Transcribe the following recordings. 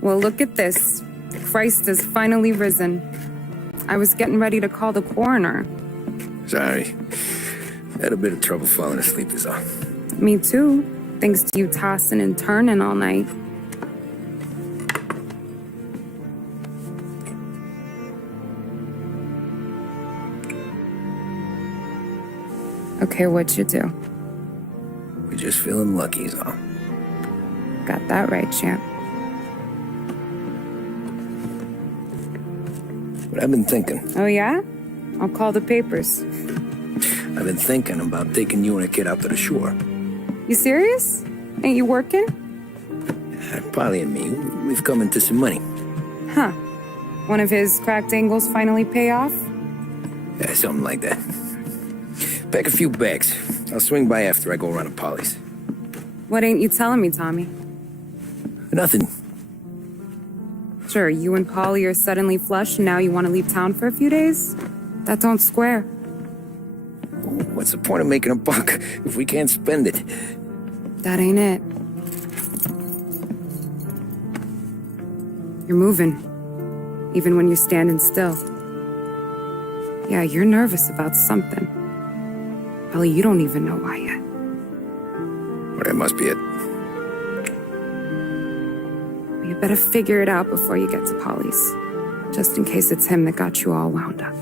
Well, look at this. Christ has finally risen. I was getting ready to call the coroner. Sorry. Had a bit of trouble falling asleep is all. Me too, thanks to you tossing and turning all night. Okay, what'd you do? We're just feeling lucky is all. Got that right, champ. But I've been thinking. Oh, yeah? I'll call the papers. I've been thinking about taking you and a kid out to the shore. You serious? Ain't you working? Polly and me, we've come into some money. Huh. One of his cracked angles finally pay off? Yeah, something like that. Pack a few bags. I'll swing by after I go around to Polly's. What ain't you telling me, Tommy? Nothing. Sure, you and Polly are suddenly flush and now you want to leave town for a few days? That don't square. What's the point of making a buck if we can't spend it? That ain't it. You're moving, even when you're standing still. Yeah, you're nervous about something. Probably you don't even know why yet. Well, that must be it. You better figure it out before you get to Polly's, just in case it's him that got you all wound up.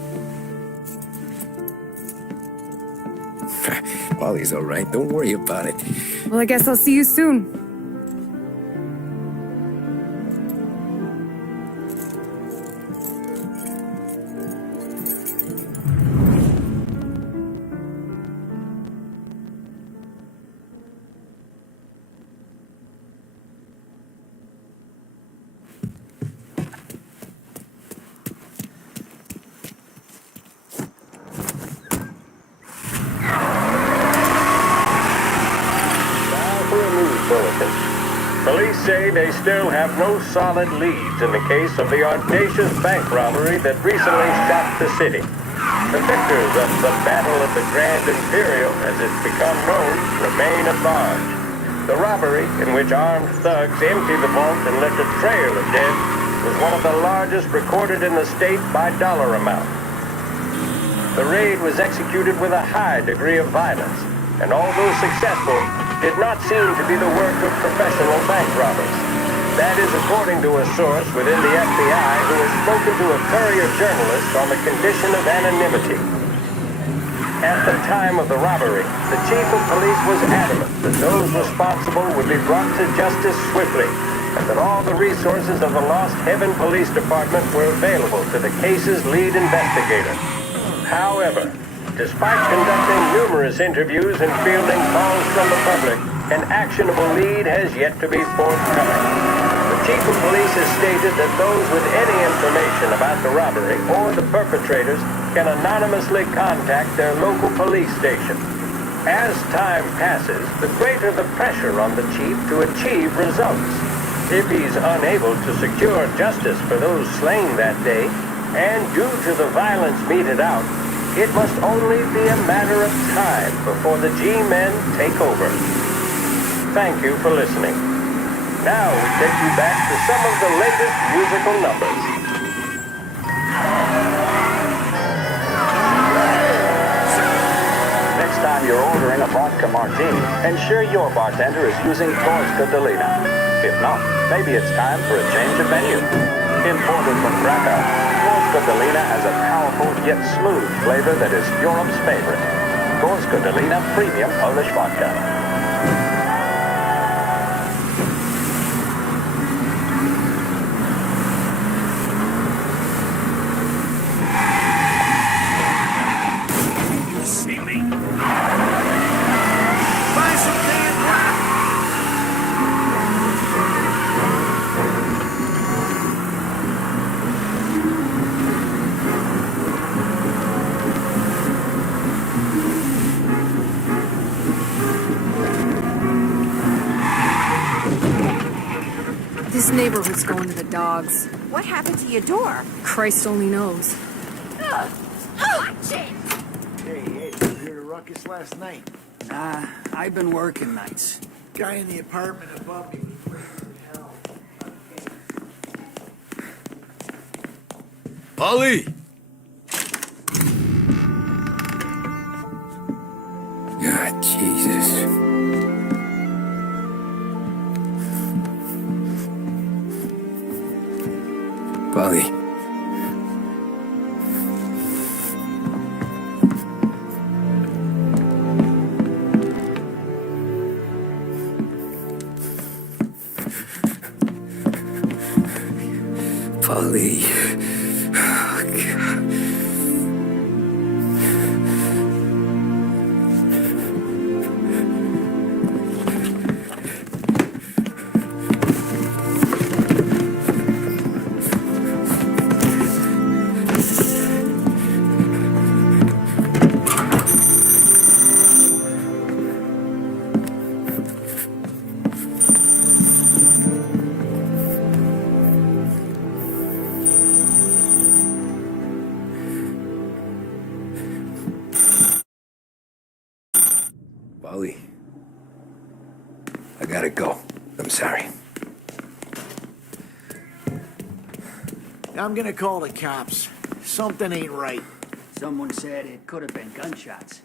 Polly's all right. Don't worry about it. Well, I guess I'll see you soon. Police say they still have no solid leads in the case of the audacious bank robbery that recently shocked the city. The victors of the Battle of the Grand Imperial, as it's become known, remain at large. The robbery, in which armed thugs emptied the vault and left a trail of dead, was one of the largest recorded in the state by dollar amount. The raid was executed with a high degree of violence, and although successful, did not seem to be the work of professional bank robbers. That is according to a source within the FBI who has spoken to a Courier journalist on the condition of anonymity. At the time of the robbery, the chief of police was adamant that those responsible would be brought to justice swiftly, and that all the resources of the Lost Heaven Police Department were available to the case's lead investigator. However, despite conducting numerous interviews and fielding calls from the public, an actionable lead has yet to be forthcoming. The chief of police has stated that those with any information about the robbery or the perpetrators can anonymously contact their local police station. As time passes, the greater the pressure on the chief to achieve results. If he's unable to secure justice for those slain that day, and due to the violence meted out, it must only be a matter of time before the G-men take over. Thank you for listening. Now we take you back to some of the latest musical numbers. Next time you're ordering a vodka martini, ensure your bartender is using Gorska Delina. If not, maybe it's time for a change of menu. Imported from Krakow, Gorska Delina has a powerful yet smooth flavor that is Europe's favorite. Gorska Delina Premium Polish Vodka. This neighborhood's going to the dogs. What happened to your door? Christ only knows. Shit! Hey, Ed, you hear the ruckus last night? Nah, I've been working nights. Guy in the apartment above me was crazy as hell. Ollie! God, Jesus. Polly. Polly. Oh, God. Polly. I gotta go. I'm sorry. I'm gonna call the cops. Something ain't right. Someone said it could have been gunshots.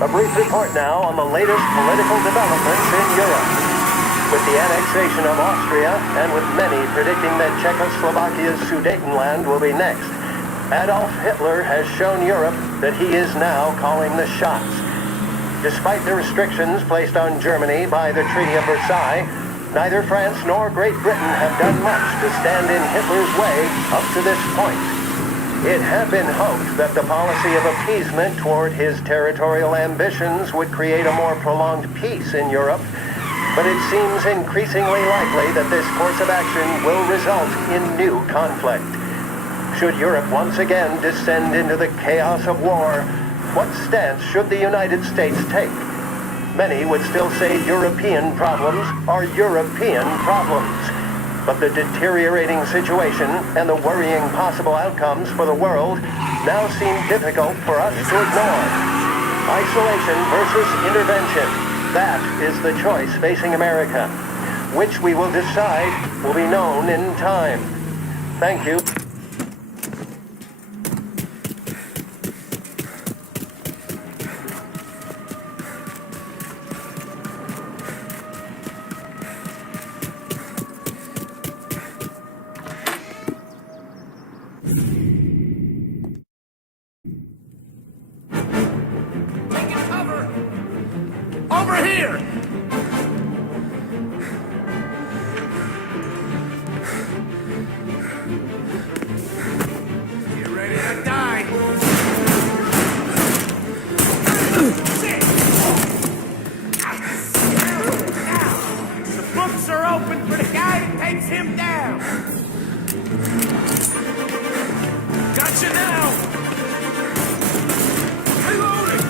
A brief report now on the latest political developments in Europe. With the annexation of Austria, and with many predicting that Czechoslovakia's Sudetenland will be next, Adolf Hitler has shown Europe that he is now calling the shots. Despite the restrictions placed on Germany by the Treaty of Versailles, neither France nor Great Britain have done much to stand in Hitler's way up to this point. It had been hoped that the policy of appeasement toward his territorial ambitions would create a more prolonged peace in Europe, but it seems increasingly likely that this course of action will result in new conflict. Should Europe once again descend into the chaos of war, what stance should the United States take? Many would still say European problems are European problems. But the deteriorating situation and the worrying possible outcomes for the world now seem difficult for us to ignore. Isolation versus intervention. That is the choice facing America. Which we will decide will be known in time. Thank you. Over here! Get ready to die! The books are open for the guy that takes him down! Gotcha now! Reloading!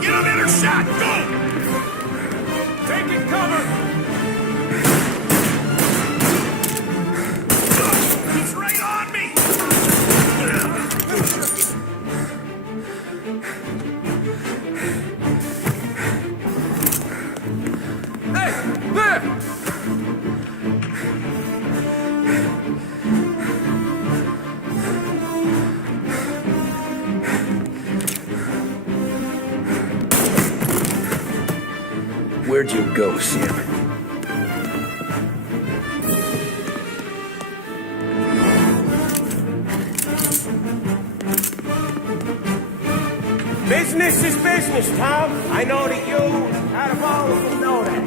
Get another shot! Go! Taking cover! He's right on me! Hey! There! Where'd you go, Sam? Business is business, Tom. I know that you, out of all of them, know that.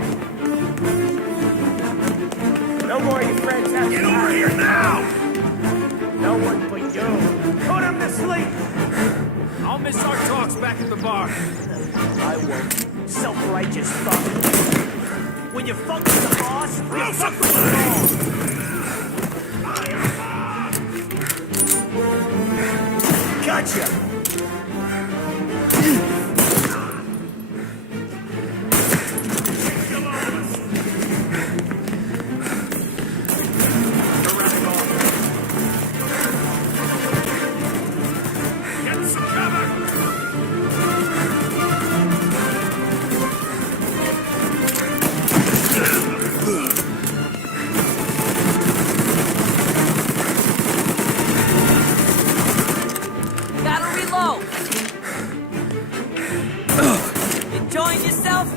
No more of your friends have Get over here now! No one but you. Put him to sleep. I'll miss our talks back at the bar. I won't. Self-righteous fuck. When you fuck with the boss, you fuck with the boss. Gotcha. Get some cover! enjoying yourself?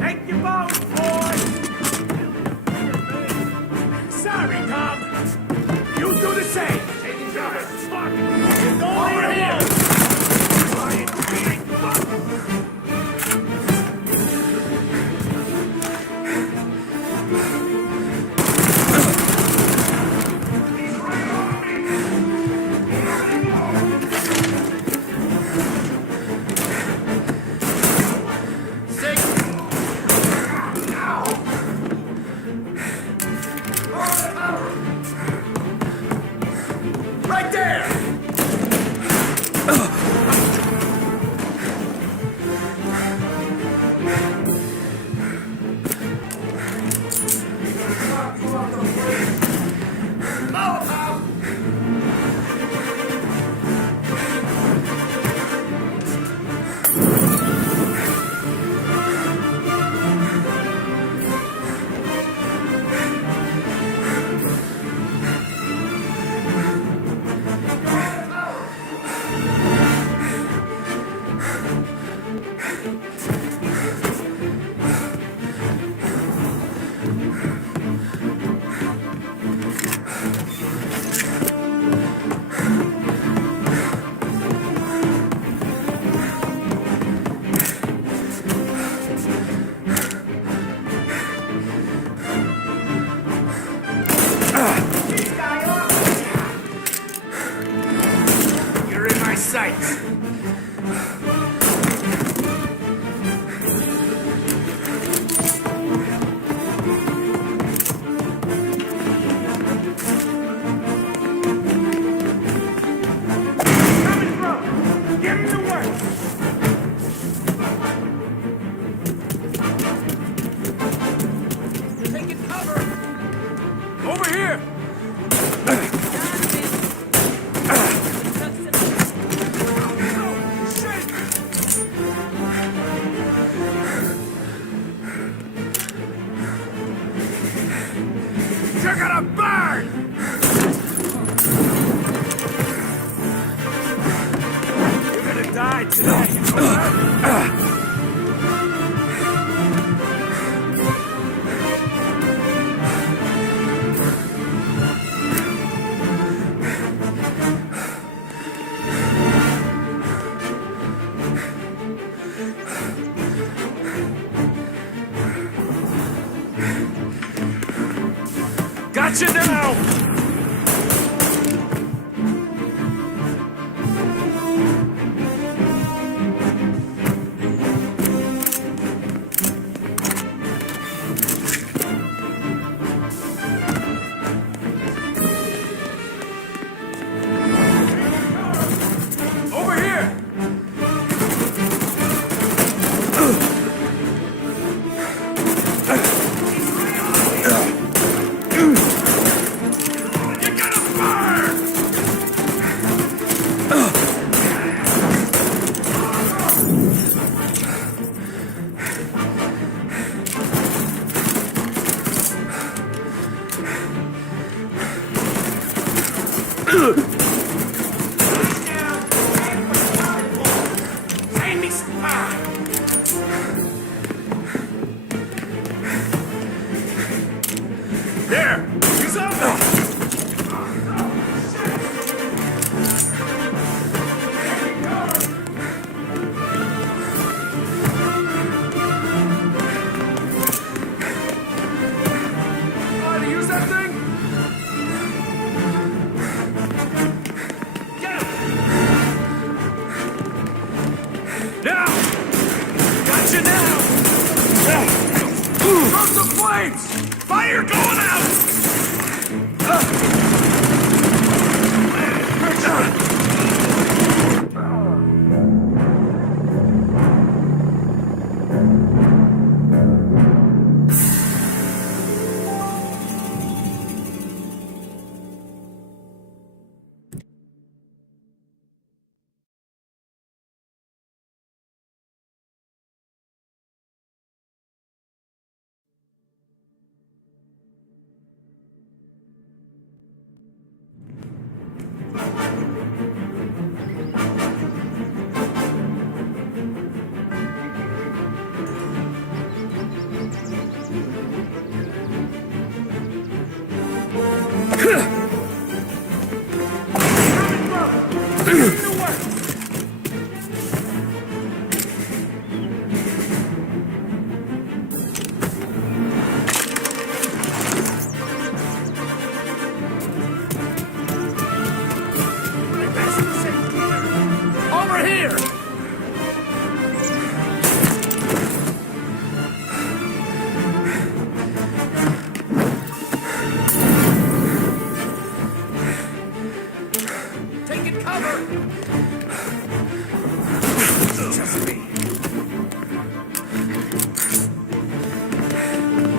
Take your boat, boys! Sorry, Tom. You do the same. Taking cover. Fuck. It's over here. Right there! You're in my sights. Coming through. Get him to work. Taking cover. Over here. You're gonna burn! You're gonna die tonight. Gotcha now! Over here! You're gonna burn! Save me some time! There! He's up! Know how to use that thing? Get him! Now! Gotcha now! Throw some flames! Fire going out!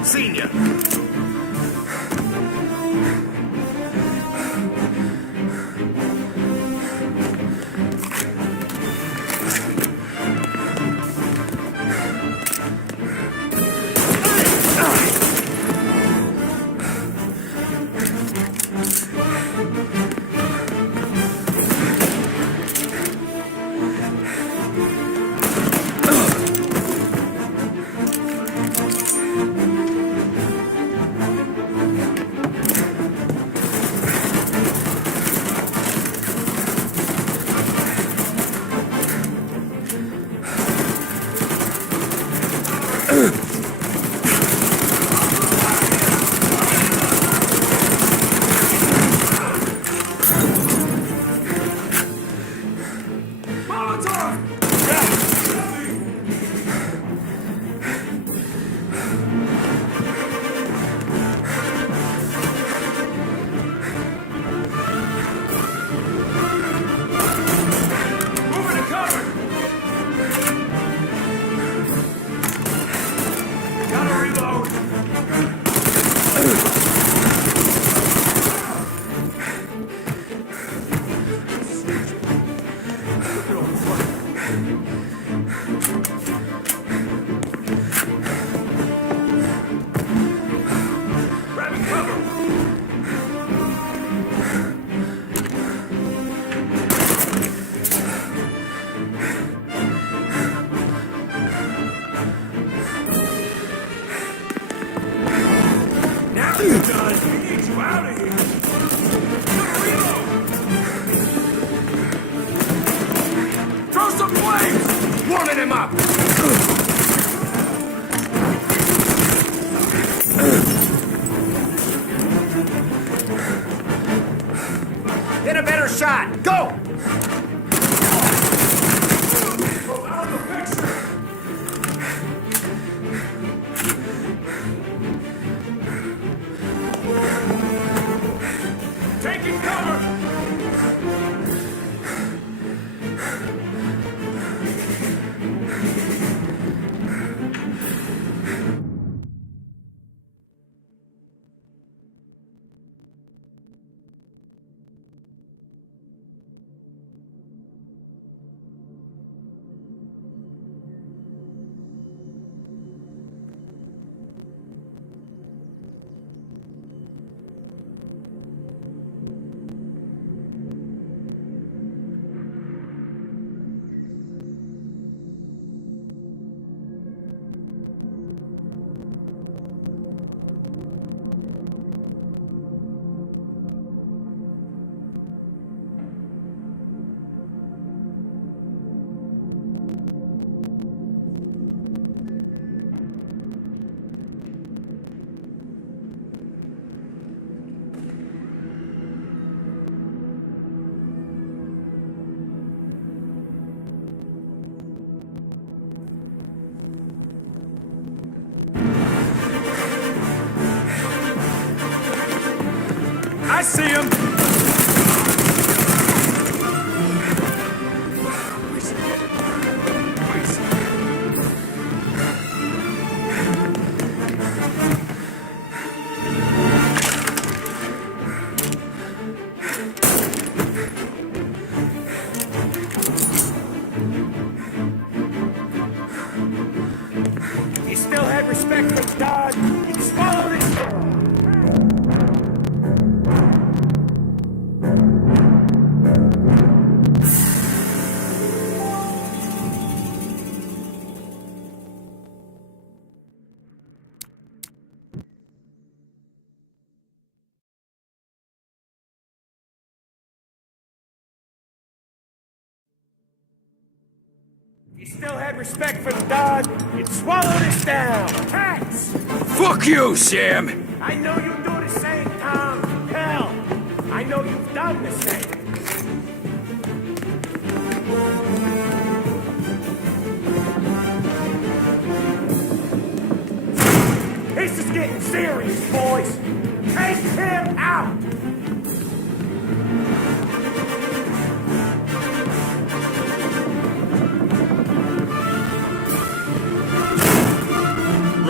Seen ya. Warming him up! Get a better shot! Go! Taking cover! I see him! If you still had respect for God, you'd swallow this. If you still had respect for God, you'd swallow this down. Cats! Fuck you, Sam! I know you do the same, Tom. Hell, I know you've done the same. This is getting serious, boys. Take him out!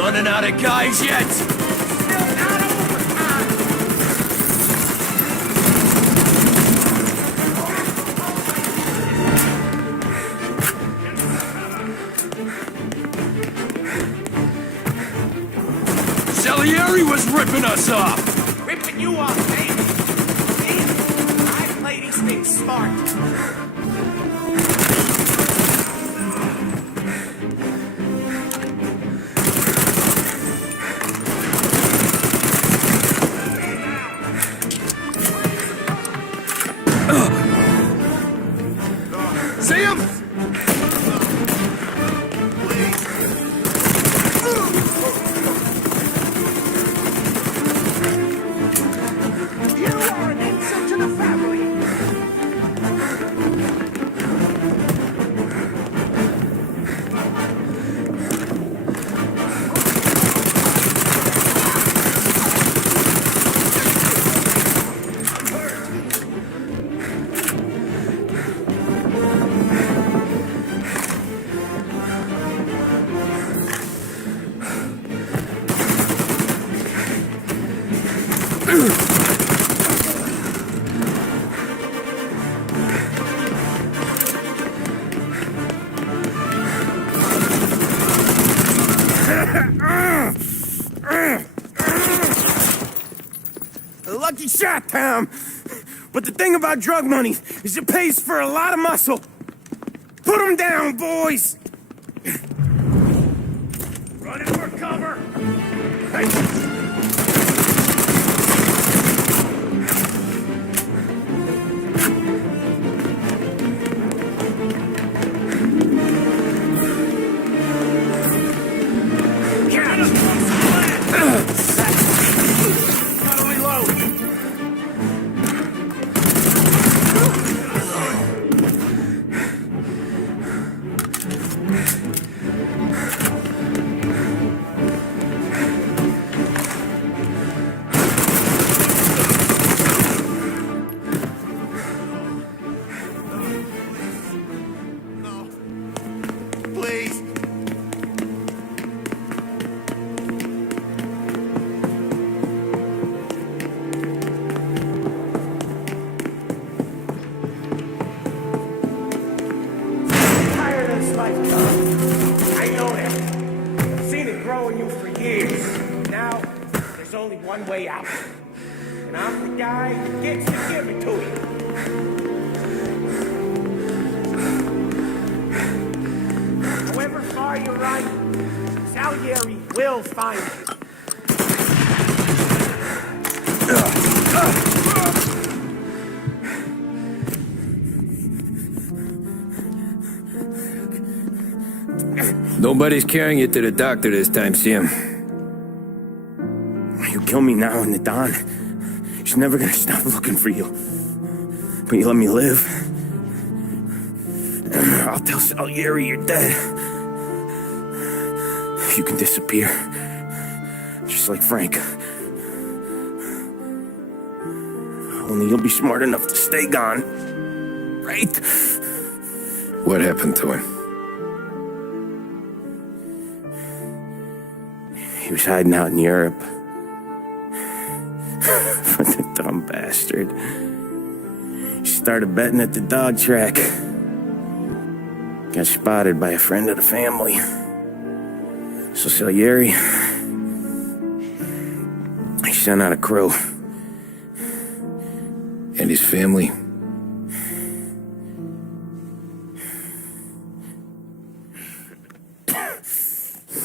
Running out of guys yet? Salieri was ripping us off! Ripping you off, baby. See? I play these things smart. See him? You are an insult to the family. Lucky shot, Tom. But the thing about drug money is it pays for a lot of muscle. Put them down, boys! Running for cover! Gotta reload. Please. Tired of this life, Tom. I know that. I've seen it grow in you for years. Now, there's only one way out. And I'm the guy that gets to give it to you. However far you run, Salieri will find you. Nobody's carrying you to the doctor this time, Sam. You kill me now in the dawn. She's never gonna stop looking for you. But you let me live. I'll tell Salieri you're dead. You can disappear. Just like Frank. Only you'll be smart enough to stay gone. Right? What happened to him? He was hiding out in Europe. What a dumb bastard. He started betting at the dog track. Got spotted by a friend of the family. So Salieri, he sent out a crew. And his family?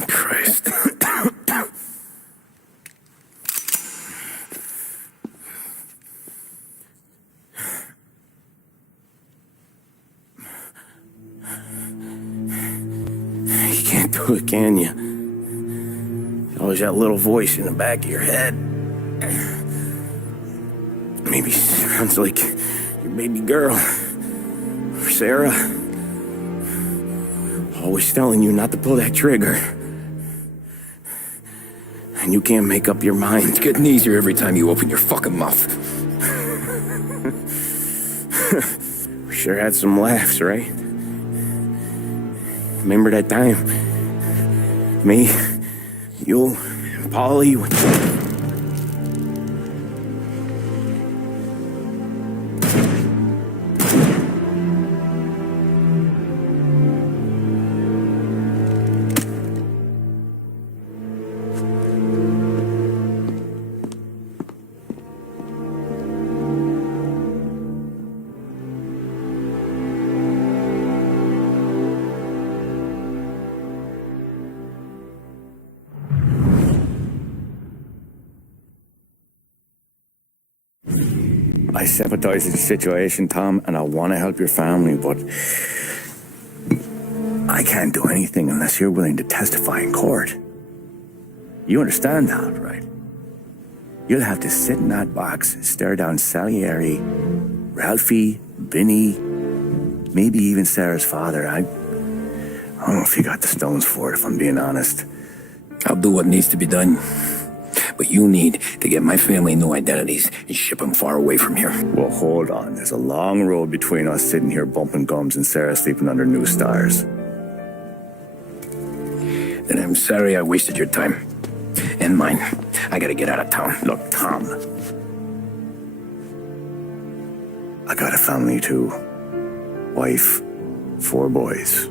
Christ. You can't do it, can you? Always that little voice in the back of your head. Maybe sounds like your baby girl. Or Sarah. Always telling you not to pull that trigger. And you can't make up your mind. It's getting easier every time you open your fucking mouth. We sure had some laughs, right? Remember that time? Me, You, Polly. I sympathize with the situation, Tom, and I want to help your family, but I can't do anything unless you're willing to testify in court. You understand that, right? You'll have to sit in that box, stare down Salieri, Ralphie, Vinny, maybe even Sarah's father. I don't know if you got the stones for it, if I'm being honest. I'll do what needs to be done. But you need to get my family new identities and ship them far away from here. Well, hold on. There's a long road between us sitting here bumping gums and Sarah sleeping under new stars. Then I'm sorry I wasted your time. And mine. I gotta get out of town. Look, Tom. I got a family too. Wife, 4 boys.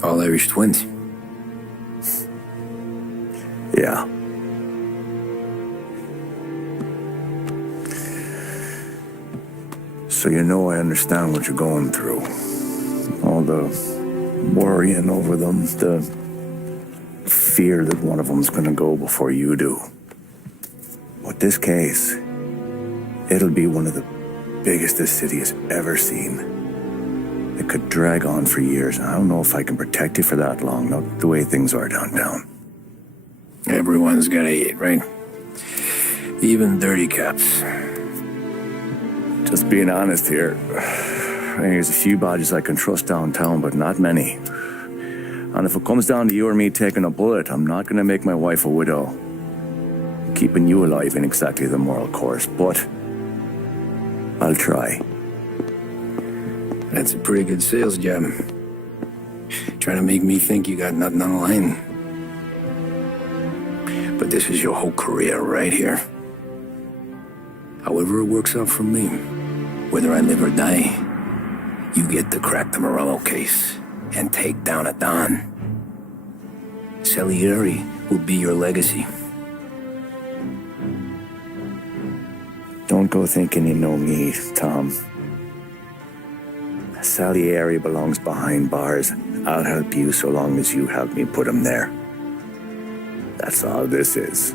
All Irish twins. Yeah. So you know I understand what you're going through. All the worrying over them, the fear that one of them's gonna go before you do. But this case, it'll be one of the biggest this city has ever seen. It could drag on for years. I don't know if I can protect you for that long, not the way things are downtown. Everyone's gotta eat, right? Even dirty cops. Just being honest here. There's a few bodies I can trust downtown, but not many. And if it comes down to you or me taking a bullet, I'm not gonna make my wife a widow. Keeping you alive ain't exactly the moral course, but I'll try. That's a pretty good sales job. Trying to make me think you got nothing on the line. But this is your whole career right here. However it works out for me, whether I live or die, you get to crack the Morello case and take down a Don. Salieri will be your legacy. Don't go thinking you know me, Tom. Salieri belongs behind bars. I'll help you so long as you help me put him there. That's all this is.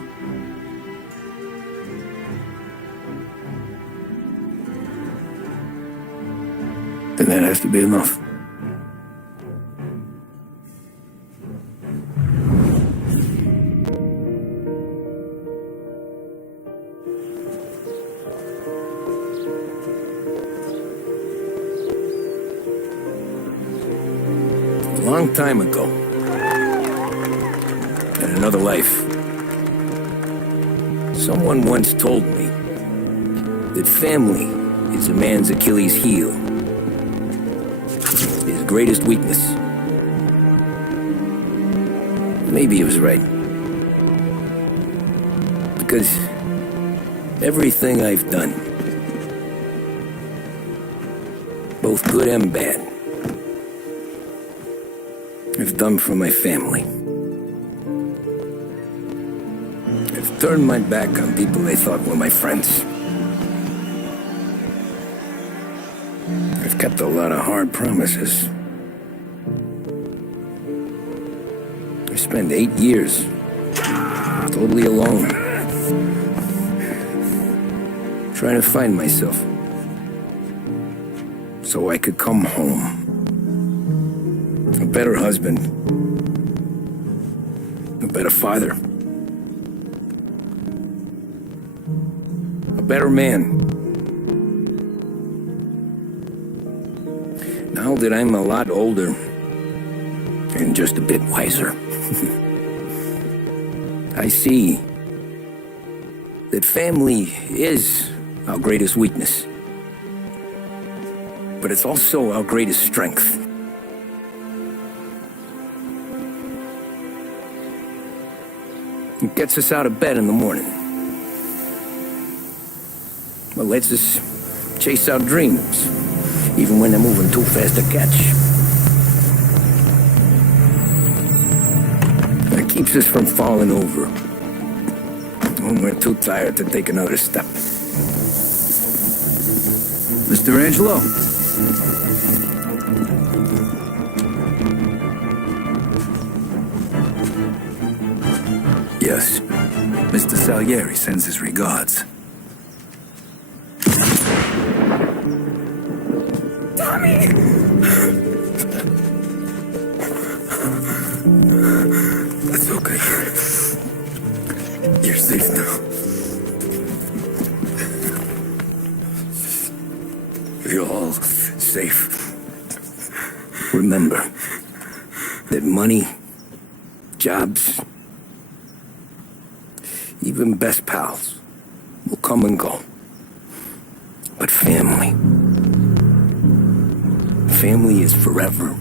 Then that has to be enough. A long time ago, in another life, someone once told me that family is a man's Achilles heel, his greatest weakness. Maybe he was right. Because everything I've done, both good and bad, I've done for my family. I've turned my back on people they thought were my friends. I've kept a lot of hard promises. I spent 8 years totally alone, trying to find myself so I could come home. A better husband, a better father, a better man. Now that I'm a lot older and just a bit wiser, I see that family is our greatest weakness. But it's also our greatest strength. It gets us out of bed in the morning. It lets us chase our dreams, even when they're moving too fast to catch. It keeps us from falling over when we're too tired to take another step. Mr. Angelo. Yes. Mr. Salieri sends his regards. That's okay. You're safe now. You're all safe. Remember that money, jobs, even best pals will come and go. But family is forever.